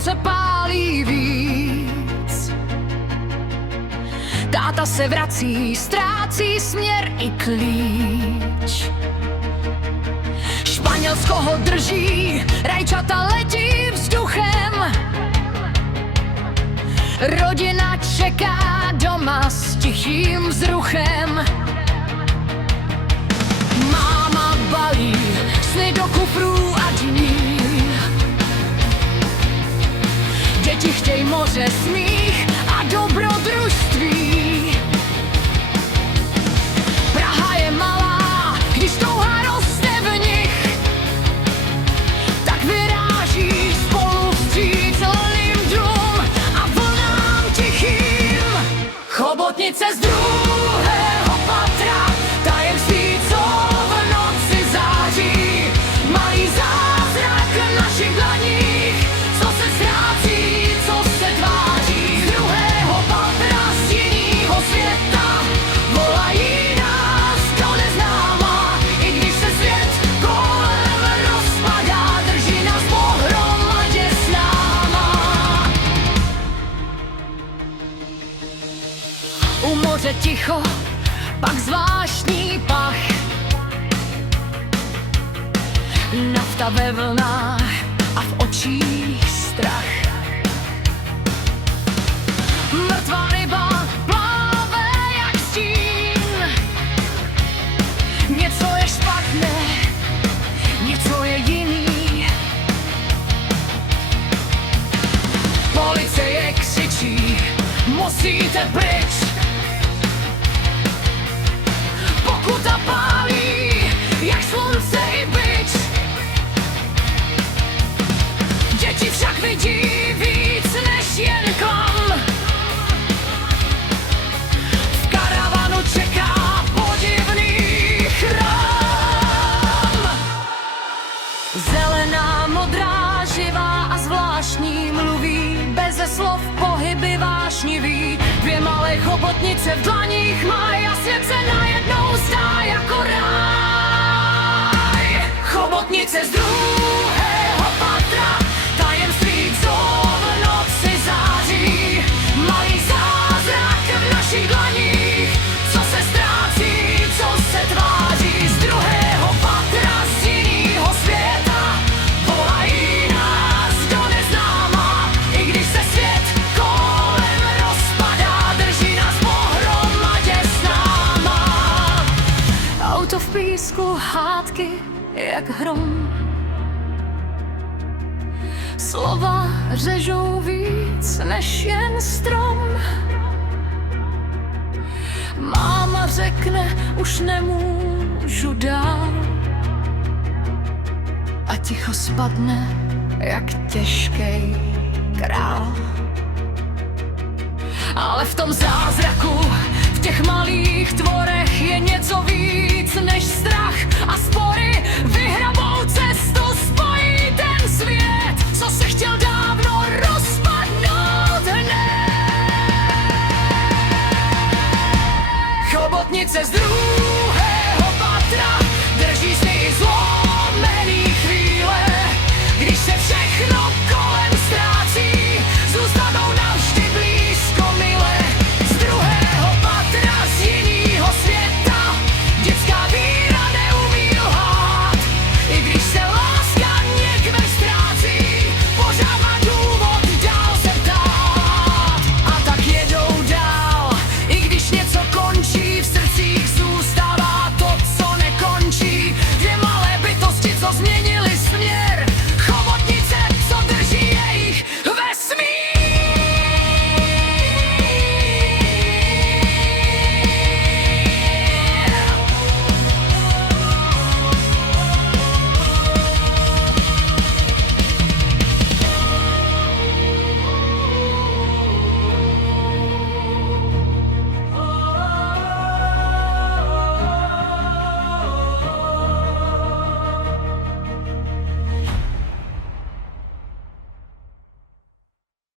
slunce pálí víc. Táta se vrací, ztrácí směr i klíč. Španělsko ho drží, rajčata letí vzduchem. Rodina čeká doma s tichým vzruchem. Máma balí sny do kufrů a dní. Děti chtějí moře, smích a dobrodružství. Praha je malá, když touha roste v nich, tak vyráží spolu vstříc lelým dům a vlnám tichým. Chobotnice z druhého patra, tajemství, co v noci září. Malý zázrak v našich dlaních, co se ztrácí, co se tváří. Z druhého patra, z jiného světa, volají nás do neznáma. I když se svět kolem rozpadá, drží nás pohromadě s náma. U moře ticho, pak zvláštní pach. Nafta ve vlnách a v očích strach. Mrtvá ryba pláve jak stín. Něco je špatné, něco je jiný. Policie křičí, musíte pryč. Pokuta pálí, jak slunce i bič. Děti však vidí víc než jen klam. V karavanu čeká podivný chrám. Zelená, modrá, živá a zvláštní, mluví beze slov, pohyby vášnivý. Dvě malé chobotnice v dlaních mají a svět se najednou zdá jako ráj. Chobotnice z druhého patra, tajemství, co v noci září. Malý zázrak v našich dlaních, co se ztrácí, co se tváří. Z druhého patra, z jiného světa, volají nás do neznáma. I když se svět kolem rozpadá, drží nás pohromadě s náma. Auto v písku, hádky jak hrom. Slova řežou víc než jen strom. Máma řekne, už nemůžu dál. A ticho spadne, jak těžký král. Ale v tom zázraku, v těch malých tvorech je něco víc než strach a spory.